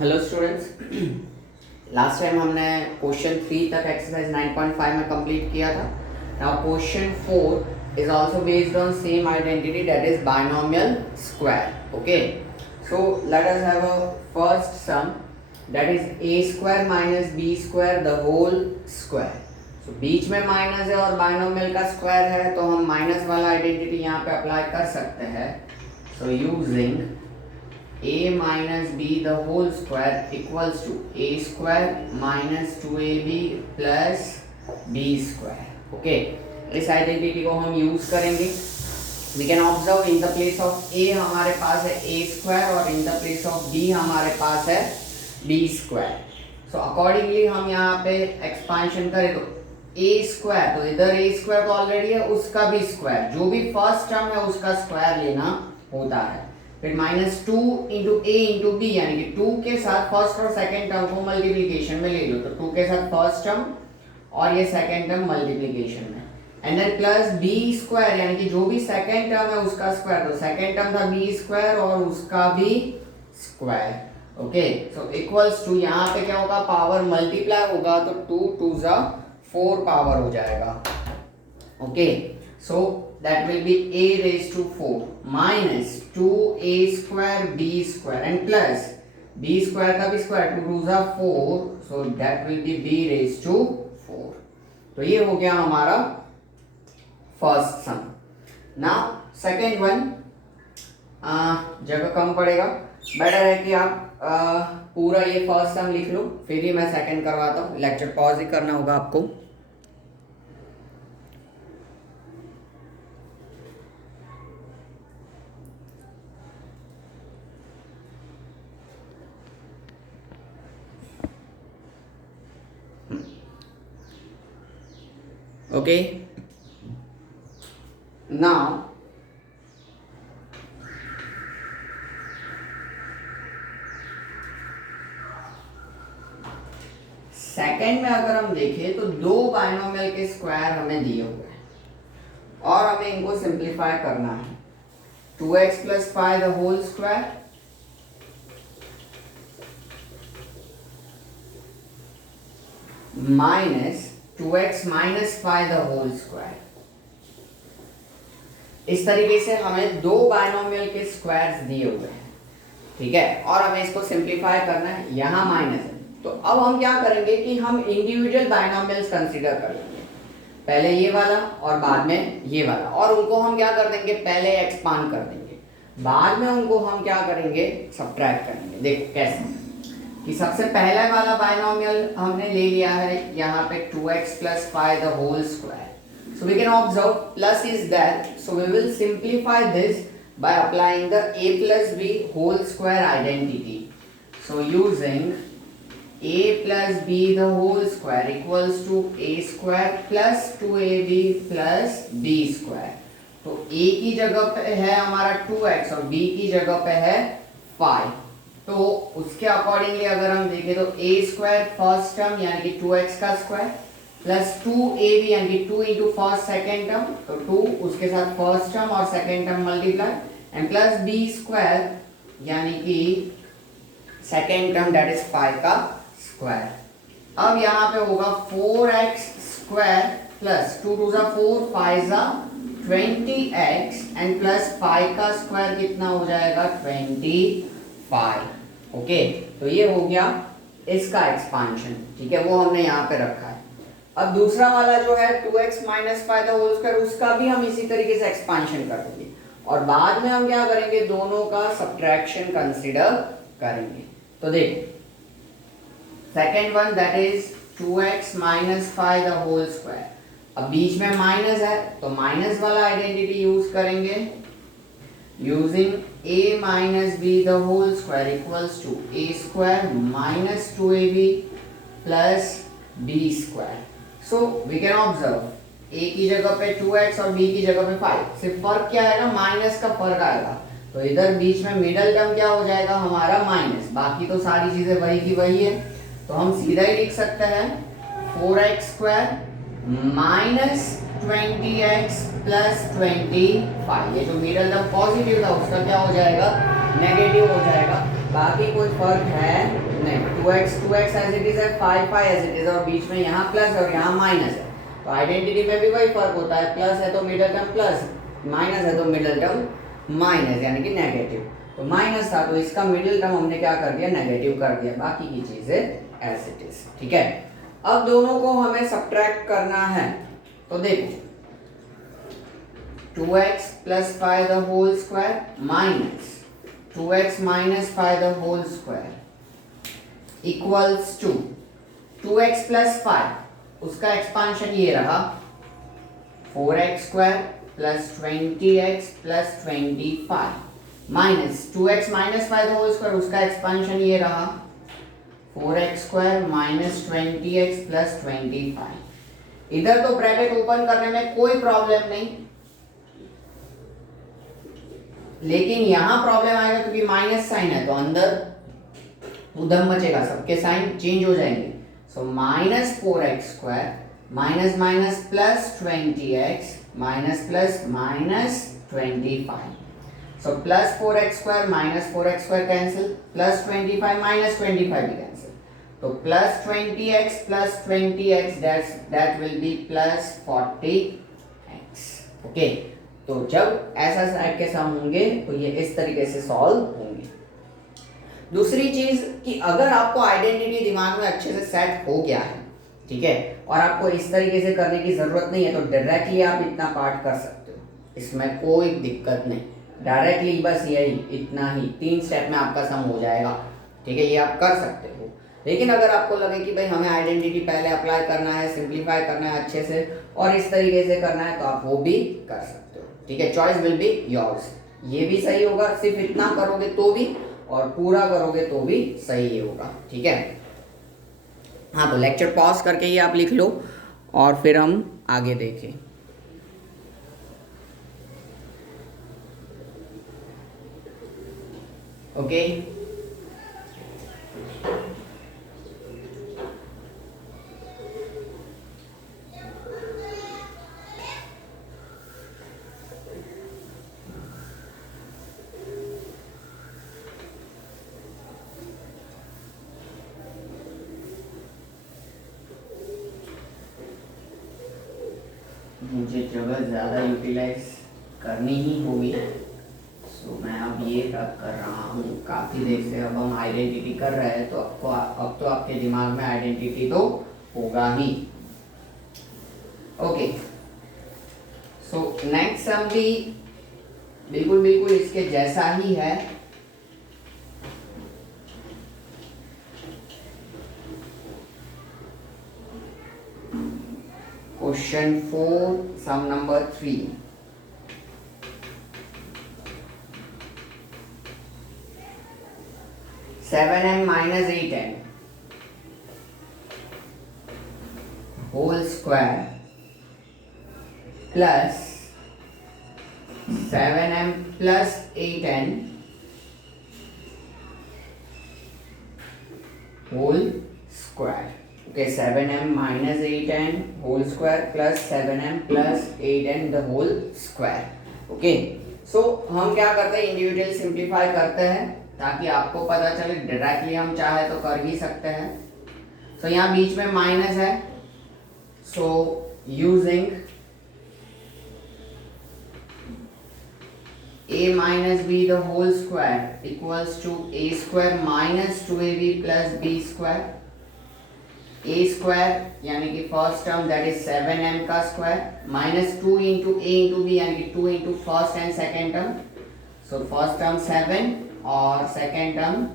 Hello students, last time हमने question 3 तक exercise 9.5 में कंप्लीट किया था। Now question 4 is also based on same identity, that is binomial square. Okay, so let us have a first sum that is A square minus B square the whole square. So बीच में minus है और binomial का square है, तो हम minus वाला identity यहाँ पे अप्लाई कर सकते हैं। So using a minus b the whole square equals to a square minus 2ab plus b square. Okay, इस आइडेंटिटी को हम यूज करेंगे। We can observe in the place of a हमारे पास है a square और in the place of b हमारे पास है b square. So accordingly हम यहाँ पे एक्सपांशन करें तो a square, तो इधर a square तो ऑलरेडी है, उसका भी स्क्वायर, जो भी फर्स्ट टर्म है उसका स्क्वायर लेना होता है। फिर माइनस 2 इंटू ए इंटू बी, यानी कि 2 के साथ फर्स्ट और सेकेंड टर्म को मल्टीप्लीकेशन में ले लो, तो 2 के साथ फर्स्ट टर्म और ये सेकेंड टर्म मल्टीप्लीकेशन में, and then plus B square, यानी कि जो भी सेकेंड टर्म है उसका स्क्वायर, तो सेकेंड टर्म था बी स्क्वायर और उसका भी square. Okay, so equals to, यहाँ पे क्या होगा, पावर मल्टीप्लाई होगा तो 2 2 जा 4 पावर हो जाएगा। Okay, so that will be a raised to 4 minus 2a square b square and plus b square का भी square, 2 2 जा 4, so that will be b raised to 4। तो ये हो गया हमारा फर्स्ट सम। नाउ सेकेंड वन, जगह कम पड़ेगा, बेटर है कि आप पूरा ये फर्स्ट सम लिख लो, फिर ही मैं सेकेंड करवाता हूँ। लेक्चर पॉज ही करना होगा आपको। Okay, now सेकेंड में अगर हम देखें तो दो बायनोमियल के स्क्वायर हमें दिए हुए हैं और हमें इनको सिंप्लीफाई करना है। 2x plus 5 the whole square minus 2x minus 5 the whole square. इस तरीके से हमें दो बायनोमियल के स्क्वायर्स दिए हुए हैं, ठीक है, और हमें इसको सिंप्लीफाई करना है। यहाँ माइनस है, तो अब हम क्या करेंगे कि हम इंडिविजुअल बायनोमियल्स कंसीडर कर लेंगे, पहले ये वाला और बाद में ये वाला, और उनको हम क्या कर देंगे, पहले एक्सपांड कर देंगे, बाद में उनको हम क्या करेंगे, सब्ट्रैक्ट करेंगे। देखो कैसे कि सबसे पहला वाला बायनोमियल हमने ले लिया है यहाँ पे 2x plus 5 the whole square. So we can observe plus is there, so we will simplify this by applying the a plus b whole square identity. So using a plus b the whole square equals to a square plus 2ab plus b square. तो a की जगह पे है हमारा 2x और b की जगह पे है 5, तो उसके अकॉर्डिंगली अगर हम देखें तो a स्क्वायर फर्स्ट टर्म यानी कि 2x का स्क्वायर प्लस 2ab यानी कि 2 इंटू फर्स्ट सेकेंड टर्म, तो 2 उसके साथ फर्स्ट टर्म और second term multiply, and plus b square यानी कि सेकेंड टर्म दैट इज 5 का स्क्वायर। अब यहाँ पे होगा 4x स्क्वायर प्लस 2 2 जा 4 5 जा 20x एंड प्लस 5 का स्क्वायर कितना हो जाएगा 25। ओके, तो ये हो गया इसका एक्सपांशन, ठीक है, वो हमने यहाँ पे रखा है। अब दूसरा वाला जो है 2x minus 5 the whole square, उसका भी हम इसी तरीके से एक्सपांशन कर देंगे और बाद में हम क्या करेंगे, दोनों का सब्ट्रैक्शन कंसीडर करेंगे। तो देखिए second one that is 2x minus 5 the whole square, अब बीच में माइनस है तो माइनस वाला आइडेंटिटी यूज करेंगे, using a minus b the whole square equals to a square minus 2ab plus b square. So we can observe a की जगह पे 2x और b की जगह पे 5, सिर्फ फर्क क्या आएगा, माइनस का फर्क आएगा, तो इधर बीच में मिडल टर्म क्या हो जाएगा हमारा माइनस, बाकी तो सारी चीजें वही की वही है, तो हम सीधा ही लिख सकते हैं 4x square minus 20x plus 25, ये जो मिडल टर्म पॉजिटिव था उसका क्या हो जाएगा, नेगेटिव हो जाएगा, बाकी कोई फर्क है नहीं। 2x एज इट इज है, 5 एज इट इज, और बीच में यहाँ प्लस है और यहाँ माइनस है, तो आइडेंटिटी में भी वही फर्क होता है, प्लस है तो मिडिल टर्म प्लस, माइनस है तो मिडिल टर्म माइनस, यानी कि नेगेटिव। तो माइनस था तो इसका मिडिल टर्म हमने क्या कर दिया, नेगेटिव कर दिया, बाकी की चीजें एज इट इज। ठीक है, अब दोनों को हमें सब्ट्रैक्ट करना है, तो देखो 2x plus 5 the whole square minus 2x minus 5 the whole square equals to 2x plus 5, उसका एक्सपांशन ये रहा 4x square plus 20x plus 25 minus 2x minus 5 the whole square, उसका एक्सपांशन ये रहा 4x square minus 20x plus 25। इधर तो bracket open करने में कोई प्रॉब्लम नहीं, लेकिन यहां प्रॉब्लम आएगा क्योंकि माइनस साइन है, तो अंदर उधम मचेगा, सबके साइन चेंज हो जाएंगे। So minus 4x square minus minus plus 20x minus plus minus 25। So plus 4x square minus 4x square cancel, plus 25 minus 25 भी कैंसिल, तो plus 20x plus 20x that will B plus 40x। Okay, तो जब ऐसा side के सम होंगे तो ये इस तरीके से सॉल्व होंगे। दूसरी चीज कि अगर आपको आइडेंटिटी दिमाग में अच्छे से सेट हो गया है, ठीक है, और आपको इस तरीके से करने की जरूरत नहीं है, तो डायरेक्टली आप इतना पार्ट कर सकते हो, इसमें कोई दिक्कत नहीं। डायरेक्टली बस यही इतना ही 3 स्टेप में आपका सम हो जाएगा। ठीक है, ये आप कर सकते हो। लेकिन अगर आपको लगे कि भाई हमें आइडेंटिटी पहले अप्लाई करना है, सिंप्लीफाई करना है अच्छे से और इस तरीके से करना है, तो आप वो भी कर सकते हो। ठीक है, चॉइस विल बी योर्स। ये भी सही होगा, सिर्फ इतना करोगे तो भी, और पूरा करोगे तो भी सही होगा। ठीक है, हाँ, तो लेक्चर पॉज करके ही आप लिख लो और फिर हम आगे देखें। ओके, मुझे जगह ज़्यादा यूटिलाइज करनी ही होगी, सो मैं अब ये तक कर रहा हूँ। काफ़ी देर से अब हम आइडेंटिटी कर रहे हैं, तो अब तो आपके दिमाग में आइडेंटिटी तो होगा ही। ओके, सो नेक्स्ट सम भी बिल्कुल इसके जैसा ही है। Question 4, sum number 3. Seven m minus 8n whole square plus 7m plus 8n whole square. Okay, 7m minus 8n whole square plus 7m plus 8n the whole square. Okay, so हम क्या करते हैं, individual simplify करते हैं ताकि आपको पता चले। डायरेक्टली हम चाहे तो कर भी सकते हैं। so यहाँ बीच में माइनस है, so using a minus b the whole square equals to a square minus 2ab plus b square। a square यानी कि first term that is 7m का square minus 2 into a into b यानी कि 2 into first and second term. So first term 7 और second term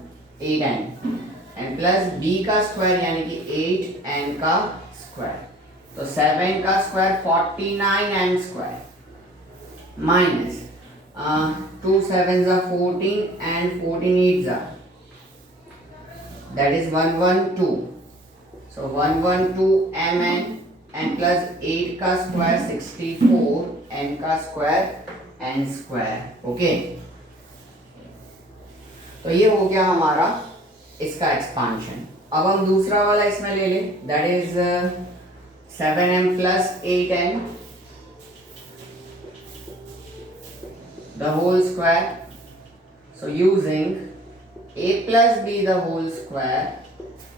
8n and plus b का square यानी कि 8n का स्क्वायर। तो 7 का square 49n square minus 2 7s are 14 and 14 8s are that is 112। So 112 mn and plus 8 का square 64 n का square n square. Okay, तो ये हो गया हमारा इसका एक्सपांशन। अब हम दूसरा वाला इसमें ले लें, that is 7m plus 8n the whole square। So using a plus b the whole square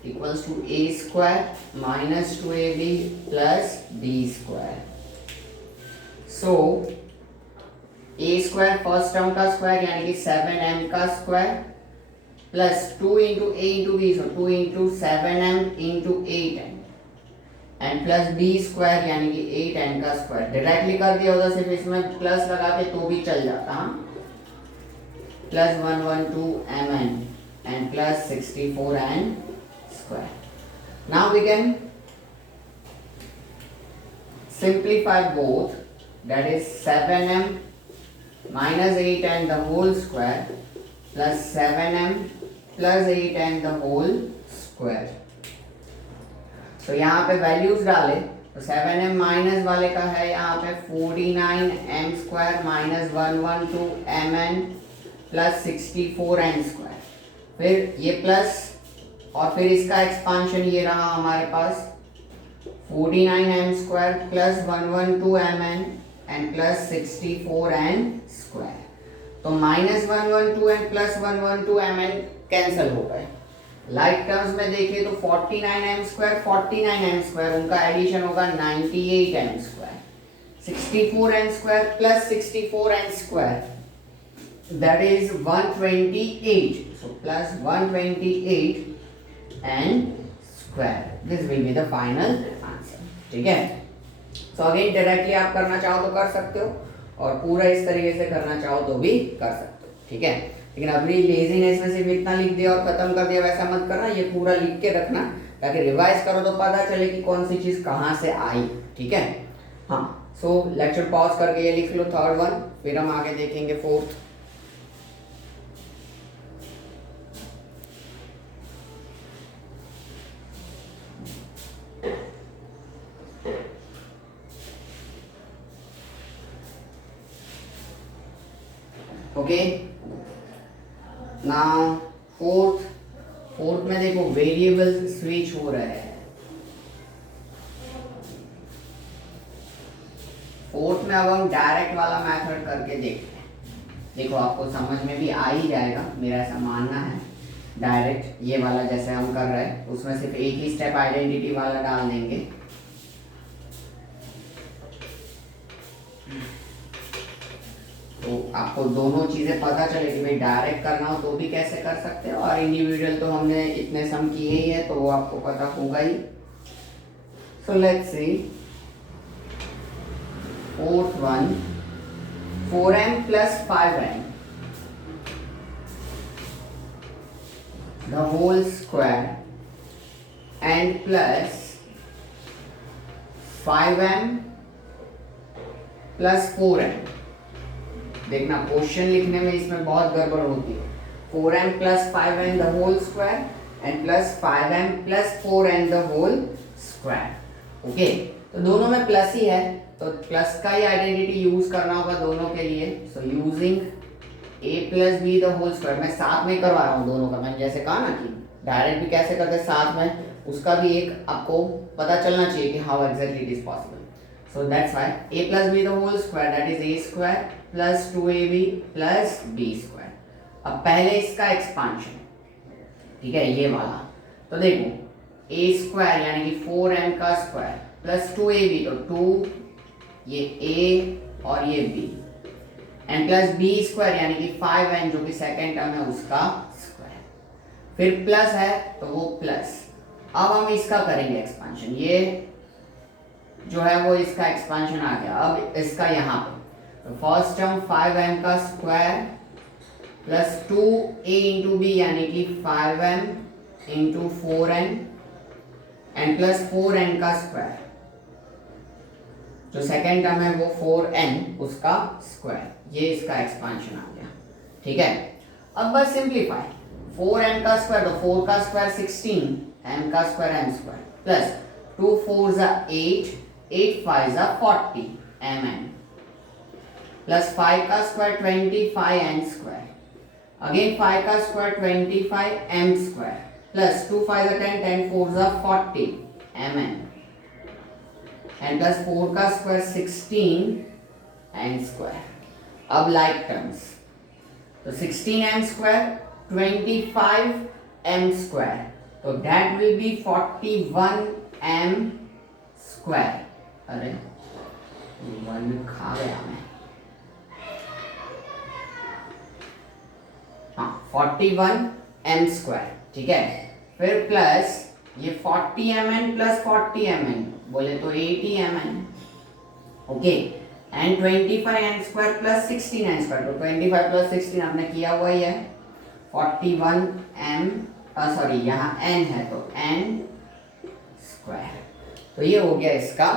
equals to a square minus 2ab plus b square. So a square first term का square यानी कि 7m का square plus 2 into a into b, so 2 into 7m into 8m and plus B square यानी कि 8n का square. Directly कर दिया होता सिर्फ इसमें प्लस लगा के तो भी चल जाता. Plus 112mn and plus 64n square. Now we can simplify both, that is 7m minus 8n the whole square plus 7m plus 8n the whole square. So यहाँ पे वैल्यूज डाले तो 7m माइनस वाले का है यहाँ पे 49m square minus 112mn plus 64n square. फिर ये प्लस और फिर इसका एक्सपांशन ये रहा हमारे पास 49m square plus 112mn and plus 64n square. तो minus 112n plus 112mn cancel हो गए. लाइक टर्म्स में देखिए तो 49m स्क्वायर उनका एडिशन होगा 98m square. 64n square plus 64n square that is 128. So plus 128 and square. This will be the final answer. ठीक है. So again डायरेक्टली आप करना चाहो तो कर सकते हो और पूरा इस तरीके से करना चाहो तो भी कर सकते हो. ठीक है. लेकिन अभी लेजीनेस में सिर्फ इतना लिख दिया और खत्म कर दिया वैसा मत करना. ये पूरा लिख के रखना ताकि रिवाइज करो तो पता चले कि कौन सी चीज कहाँ से आई. ठीक है. हाँ. सो लेक्चर पॉज करके ये लिख लो थर्ड वन, फिर हम आगे देखेंगे फोर्थ. ओके. नाउ फोर्थ में देखो वेरिएबल्स स्विच हो रहे हैं. फोर्थ में अब हम डायरेक्ट वाला मेथड करके देखते हैं. देखो आपको समझ में भी आ ही जाएगा, मेरा ऐसा मानना है. डायरेक्ट ये वाला जैसे हम कर रहे हैं उसमें सिर्फ एक ही स्टेप आइडेंटिटी वाला डाल देंगे. तो आपको दोनों चीजें पता चले कि भाई डायरेक्ट करना हो तो भी कैसे कर सकते हो और इंडिविजुअल तो हमने इतने सम किए ही है तो वो आपको पता होगा ही. So let's see fourth one 4m plus 5m the whole square and plus 5m plus 4m. देखना क्वेश्चन लिखने में इसमें बहुत गड़बड़ होती है. 4m plus 5m the whole square and plus 5m plus 4m the whole square. Okay. तो दोनों में प्लस ही है तो प्लस का ही आइडेंटिटी यूज करना होगा दोनों के लिए. So using a plus b the whole square. मैं साथ में करवा रहा हूँ दोनों का. मैंने जैसे कहा ना कि डायरेक्ट भी कैसे करते हैं साथ में, उसका भी एक आपको पता चलना चाहिए कि how exactly it is possible. So that's why a plus b the whole square that is a square plus 2ab plus b square. अब पहले इसका एक्सपांशन. ठीक है ये वाला. तो देखो a स्क्वायर यानी कि 4m का स्क्वायर प्लस 2ab तो 2 ये a और ये b and plus b square यानी कि 5n जो कि सेकेंड टर्म है उसका स्क्वायर. फिर प्लस है तो वो प्लस. अब हम इसका करेंगे एक्सपांशन. ये जो है वो इसका एक्सपांशन आ गया. अब इसका यहाँ पे फर्स्ट टर्म 5m का square plus 2a into B यानी कि 5m into 4n and plus 4n का स्क्वायर. जो सेकेंड टर्म है वो 4n उसका स्क्वायर. ये इसका एक्सपांशन आ गया. ठीक है. अब बस सिंप्लीफाई. 4m का स्क्वायर तो 4 का स्क्वायर 16, m का square m square plus 2 4 8 8 5 40 mn plus 5 का स्क्वायर 25n स्क्वायर अगेन 5 का square 25m square plus 2 5 10 10 4 40 mn and plus 4 का स्क्वायर 16n स्क्वायर. अब लाइक टर्म्स तो 16m स्क्वायर 25m square, तो that will be 41m square. अरे 1 खा गया मैं. हाँ 41m square. ठीक है, फिर प्लस ये 40mn प्लस 40mn बोले तो 80mn. Okay, and 25n square plus 16n square, तो 25 प्लस 16 आपने किया हुआ ही है. 41m सॉरी यहाँ n है तो n स्क्वायर. तो ये हो गया इसका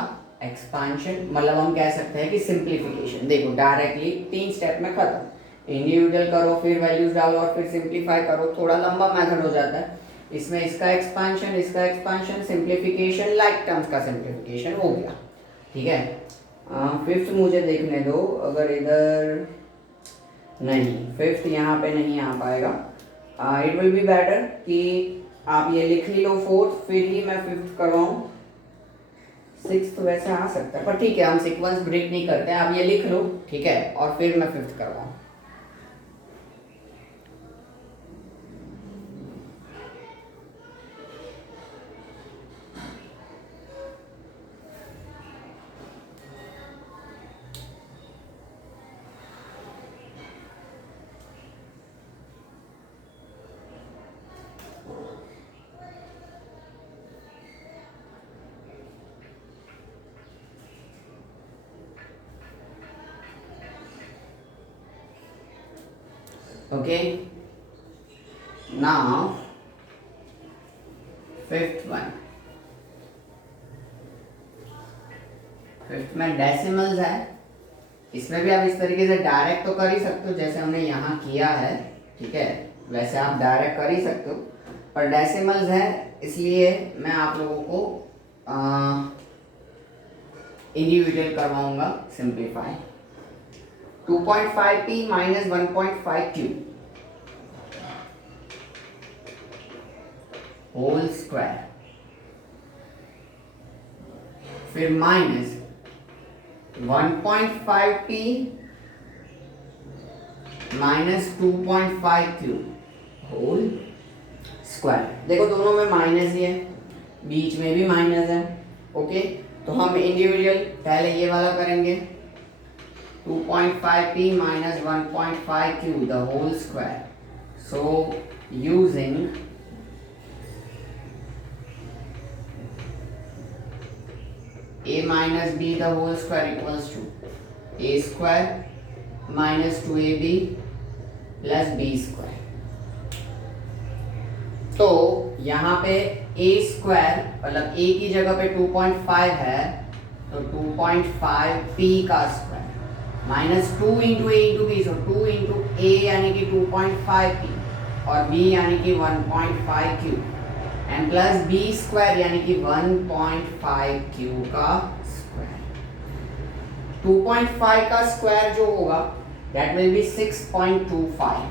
एक्सपांशन, मतलब हम कह सकते हैं कि सिंप्लीफिकेशन. देखो डायरेक्टली 3 स्टेप में खत्म. इंडिविजुअल करो, फिर वैल्यूज डालो और फिर सिंप्लीफाई करो. थोड़ा लंबा मेथड हो जाता है. इसमें इसका एक्सपांशन, सिंप्लीफिकेशन, लाइक टर्म्स का सिंप्लीफिकेशन हो गया. ठीक है, फिफ्थ मुझे देखने दो. अगर इधर नहीं, फिफ्थ यहाँ पे नहीं आ पाएगा. इट विल बी बेटर कि आप ये लिख ही लो फोर्थ, फिर ही मैं फिफ्थ करवाऊँ. सिक्स्थ वैसे आ सकता है, पर ठीक है हम सीक्वेंस ब्रेक नहीं करते हैं. आप ये लिख लो, ठीक है, और फिर मैं फिफ्थ करवाऊँ. Okay, now fifth one. Fifth में डेसिमल्स है. इसमें भी आप इस तरीके से डायरेक्ट तो कर ही सकते हो जैसे हमने यहाँ किया है. ठीक है, वैसे आप डायरेक्ट कर ही सकते हो, पर डेसिमल्स है इसलिए मैं आप लोगों को इंडिविजुअल करवाऊंगा simplify. 2.5p minus 1.5q whole square, फिर minus 1.5p minus 2.5q whole square. देखो दोनों में माइनस ही है, बीच में भी माइनस है. ओके, तो हम इंडिविजुअल पहले ये वाला करेंगे. 2.5p minus 1.5q the whole square. So using a minus b the whole square equals to a square minus 2ab plus b square. तो यहाँ पे a स्क्वायर मतलब a की जगह पे 2.5 है, तो 2.5p का स्क्वायर माइनस 2 इंटू ए इंटू बी, सो 2 इंटू ए यानी कि 2.5p और b यानी कि 1.5q and plus b square यानी कि 1.5q का स्क्वायर. 2.5 का स्क्वायर जो होगा दैट विल बी 6.25.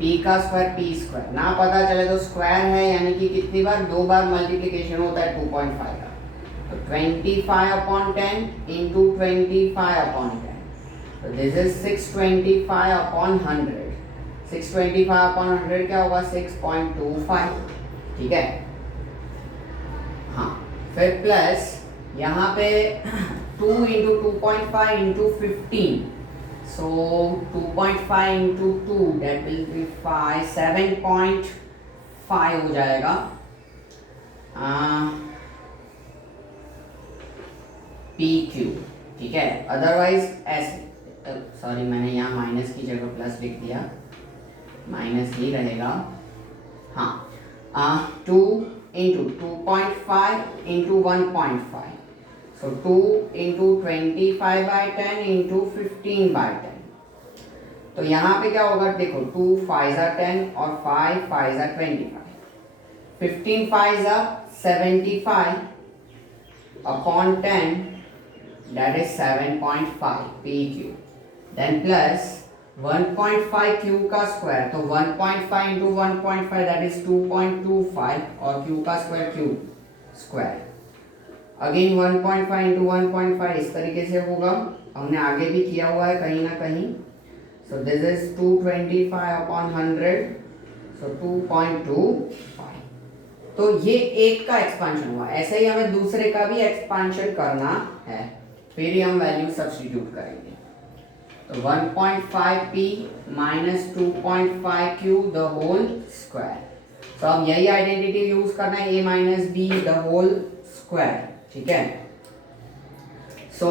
p का स्क्वायर p स्क्वायर ना पता चले तो स्क्वायर है यानी कि कितनी बार, 2 बार मल्टीप्लिकेशन होता है 2.5 का. तो 25/10 into 25/10. So this is 625/100. 625/100 क्या होगा, 6.25. ठीक है, हाँ. फिर प्लस यहाँ पे 2 into 2.5 into 15. So 2.5 into 2 that will be 5, 7.5 हो जाएगा. PQ. ठीक है, अदरवाइज ऐसे, सॉरी मैंने यहाँ माइनस की जगह प्लस लिख दिया, माइनस ही रहेगा. हाँ, 2 इंटू 2.5 इंटू 1.5, सो 2 इंटू 25/10 इंटू 15/10. तो यहाँ पे क्या होगा, देखो 2 5 10 और 5 5 25. 15 5 75 upon 10, that is 7.5 PQ. Then plus 1.5q का स्क्वायर, तो 1.5 into 1.5 that is 2.25 और q का square q square. Again 1.5 into 1.5 इस तरीके से होगा, हमने आगे भी किया हुआ है कहीं ना कहीं. So this is 225 upon 100, so 2.25. तो ये एक का एक्सपांशन हुआ, ऐसे ही हमें दूसरे का भी एक्सपांशन करना है, फिर ही हम वैल्यू सब्स्टिट्यूट करेंगे। तो 1.5p minus 2.5q the whole square. तो अब यही आइडेंटिटी यूज करना है, a minus B the whole square, ठीक है। So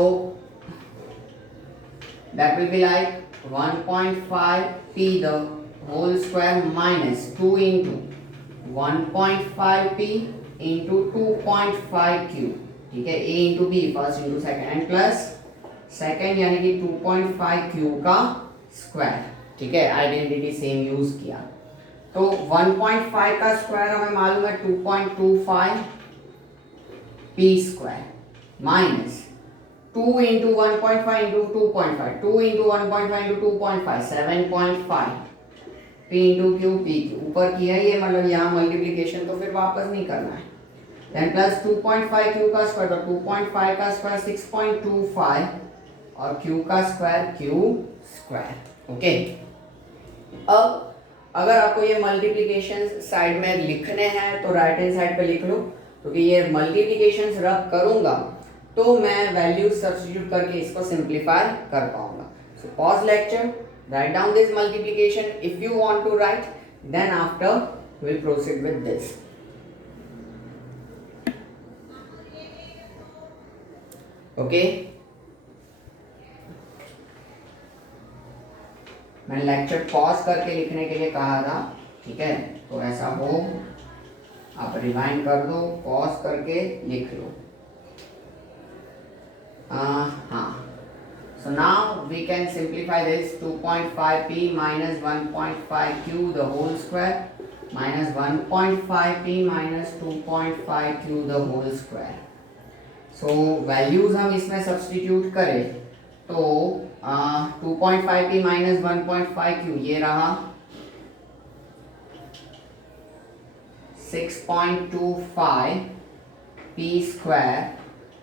that will be like 1.5p the whole square minus 2 into 1.5p into 2.5q, ठीक है, a into B first into second and plus second यानी कि 2.5q का square, ठीक है, identity same use किया। तो 1.5 का स्क्वायर हमें मालूम है 2.25 p square minus 2 into 1.5 into 2.5, 2 into 1.5 into 2.5 7.5 p into Q P Q, ऊपर किया है ये, मतलब यहाँ मल्टीप्लीकेशन तो फिर वापस नहीं करना है। देन प्लस 2.5 क्यू का स्क्वायर, तो 2.5 का स्क्वायर 6.25 और क्यू का स्क्वायर क्यू स्क्वायर, ओके। अब अगर आपको ये मल्टीप्लिकेशन साइड में लिखने हैं तो राइट हैंड साइड पे लिख लो, क्योंकि ये मल्टीप्लिकेशंस रब करूंगा तो मैं वैल्यू सब्स्टिट्यूट करके इसको सिंप्लीफाई कर पाऊंगा। So pause lecture, write down this multiplication if you want to write, then after will proceed with this. Okay, मैंने लेक्चर पॉज करके लिखने के लिए कहा था, ठीक है, तो ऐसा हो आप रिवाइंड कर दो, पॉज करके लिख लो। हाँ, so now we can simplify this 2.5p minus 1.5q the whole square minus 1.5p minus 2.5q the whole square। so values हम इसमें substitute करें तो 2.5p minus 1.5q ये रहा 6.25 p square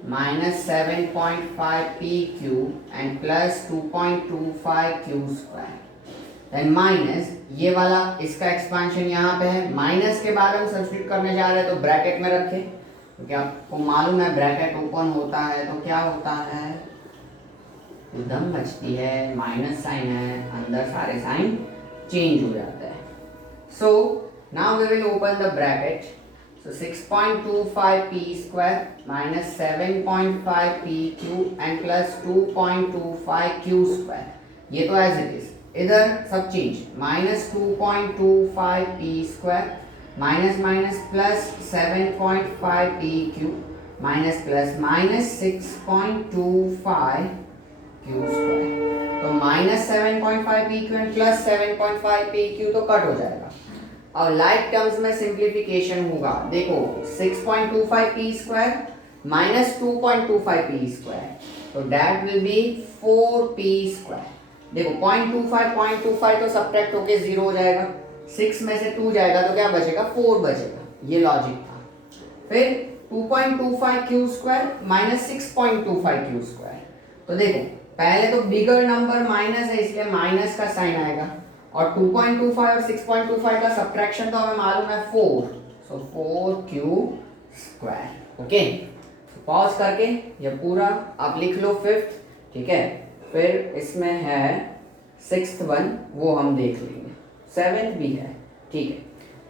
minus 7.5 p cube and plus 2.25 q square, then minus ये वाला इसका expansion यहाँ पे है, माइनस के बाद हम सब्स्टिट्यूट करने जा रहे हैं तो ब्रैकेट में रखें, क्योंकि आपको मालूम है ब्रैकेट ओपन होता है तो क्या होता है, एकदम बचती है, माइनस साइन है, अंदर सारे साइन चेंज हो जाते हैं। So now we will open the bracket. So 6.25 p square minus 7.5 p cube and plus 2.25 q square, ये तो एज इट इज, इधर सब change, minus 2.25 p square minus minus plus 7.5 p cube minus plus minus 6.25 q square, तो minus 7.5 p cube plus 7.5 p cube तो cut हो जाएगा। अब like terms में सिंप्लीफिकेशन होगा, देखो 6.25 p square minus 2.25 p square, तो that will be 4p square. देखो 0.25 तो सब्ट्रैक्ट होके 0 हो जाएगा, 6 में से 2 जाएगा तो क्या बचेगा, 4 बचेगा, ये लॉजिक था। फिर 2.25 q square minus 6.25 q square, तो देखो पहले तो बिगर नंबर माइनस है इसलिए माइनस का साइन आएगा, और 2.25 और 6.25 का सब्ट्रैक्शन तो हमें मालूम है 4, सो 4q स्क्वायर, ओके। पॉज करके ये पूरा आप लिख लो फिफ्थ, ठीक है, फिर इसमें है सिक्स्थ वन, वो हम देख लेंगे, सेवेंथ भी है, ठीक है,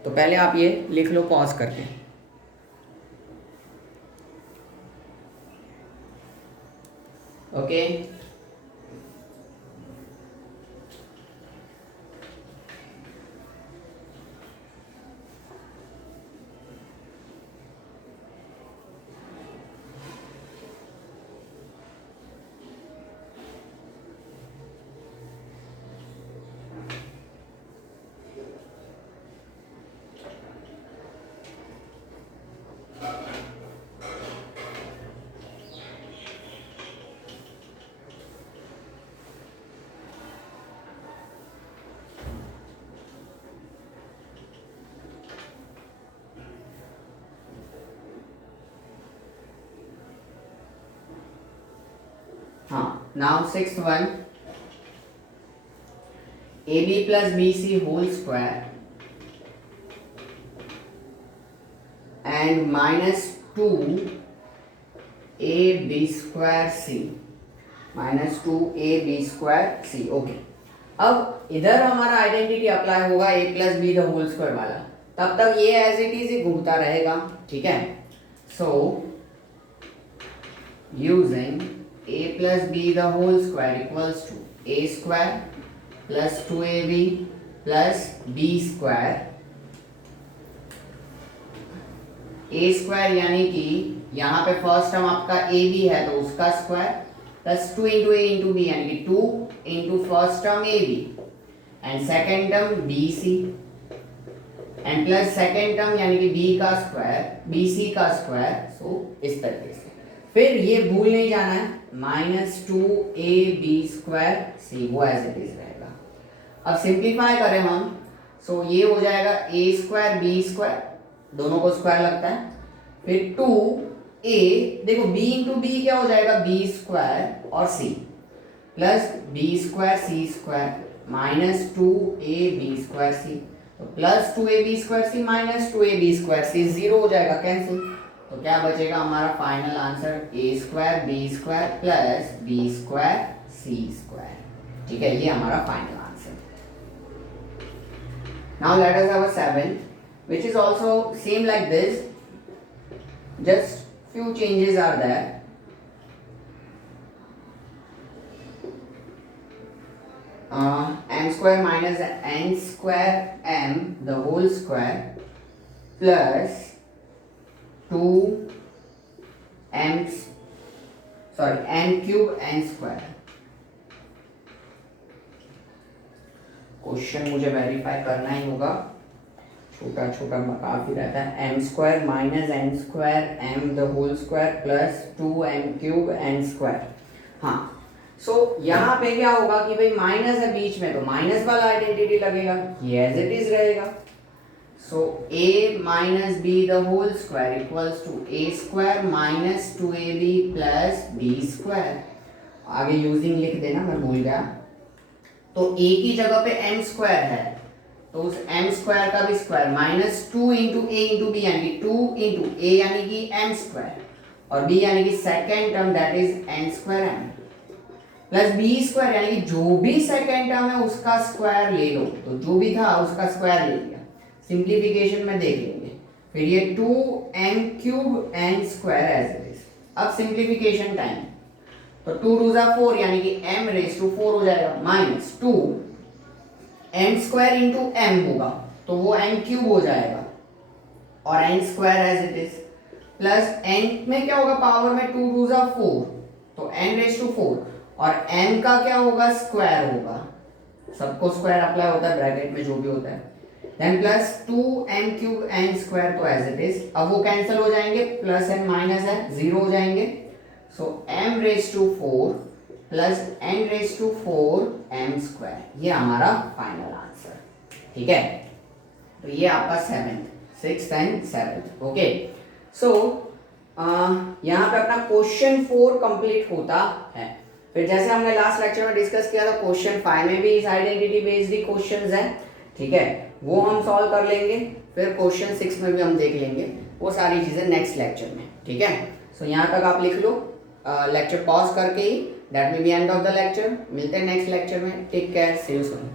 तो पहले आप ये लिख लो पॉज करके। ओके, हाँ, now sixth one, A B plus B C whole square and minus 2 A B square C, minus 2 A B square C. Okay, अब इधर हमारा आइडेंटिटी अप्लाई होगा A plus B the whole square वाला, तब तक ये as it is घूमता रहेगा। ठीक है, so using a plus b the whole square equals to a square plus 2ab plus b square, a square यानी कि यहाँ पे फर्स्ट टर्म आपका ab है तो उसका स्क्वायर प्लस 2 इंटू ए इंटू बी यानी कि 2 into first term ab and second term bc and plus second term यानी कि b का स्क्वायर bc का स्क्वायर। सो इस तरीके से फिर ये भूल नहीं जाना है, माइनस 2 ए बी स्क्वायर सी, वो एज इट इज रहेगा। अब सिंप्लीफाई करें हम, सो ये हो जाएगा ए स्क्वायर बी स्क्वायर, दोनों को स्क्वायर लगता है, फिर 2 ए, देखो b इंटू बी क्या हो जाएगा बी स्क्वायर और C, plus B square C square minus 2 A B square C, तो plus 2 A B square C minus 2 A B square C, zero हो जाएगा कैंसिल, तो क्या बचेगा हमारा final answer A square B square plus B square C square. ठीक है, ये हमारा final answer. Now let us have a seventh which is also same like this, just few changes are there. M square minus n square m the whole square plus 2 m cube n square। Question मुझे verify करना ही होगा, छोटा छोटा काफी रहता है। M square minus N square M the whole square plus 2 M cube N square. हाँ, सो यहाँ पे क्या होगा कि भाई माइनस है बीच में तो माइनस वाला आइडेंटिटी लगेगा, ये एज इट इज रहेगा। So a minus B the whole square equals to A square minus 2ab plus B square. आगे यूजिंग लिख देना, मैं भूल गया। तो a की जगह पे m स्क्वायर है तो उस m स्क्वायर का भी स्क्वायर माइनस 2 इंटू ए इंटू बी यानी कि 2 इंटू ए यानी कि m स्क्वायर और b यानी कि second term that is n square m plus b square यानी कि जो भी सेकेंड टर्म है उसका स्क्वायर ले लो, तो जो भी था उसका स्क्वायर ले लिया, सिंप्लीफिकेशन में देख लेंगे। फिर ये 2m cube n square as it is. अब सिंप्लीफिकेशन टाइम, तो 2 टू 4 यानी कि m रेज टू 4 हो जाएगा minus 2 m square into m होगा तो वो m क्यूब हो जाएगा और n square as it is plus n में क्या होगा पावर में 2 टू 4 तो n रेज टू 4 और m का क्या होगा स्क्वायर होगा, सबको स्क्वायर अप्लाई होता है ब्रैकेट में जो भी होता है, then plus 2m cube n square तो एज इट इज। अब वो कैंसिल हो जाएंगे, प्लस n माइनस है जीरो हो जाएंगे, so m raise to 4 plus n raise to 4 m square, ये हमारा फाइनल आंसर। ठीक है, तो ये आपका 7th 6th and 7th। Okay, सो यहाँ पे अपना क्वेश्चन 4 कंप्लीट होता है। फिर जैसे हमने लास्ट लेक्चर में डिस्कस किया था क्वेश्चन 5 में भी इस आइडेंटिटी बेस्ड ही क्वेश्चंस हैं। ठीक है, वो हम सॉल्व कर लेंगे, फिर क्वेश्चन 6 में भी हम देख लेंगे वो सारी चीजें नेक्स्ट लेक्चर में। ठीक है, सो यहाँ तक आप लिख लो, लेक्चर पॉज करके ही, that will be end of the lecture. मिलते हैं नेक्स्ट लेक्चर में, take care, see you soon.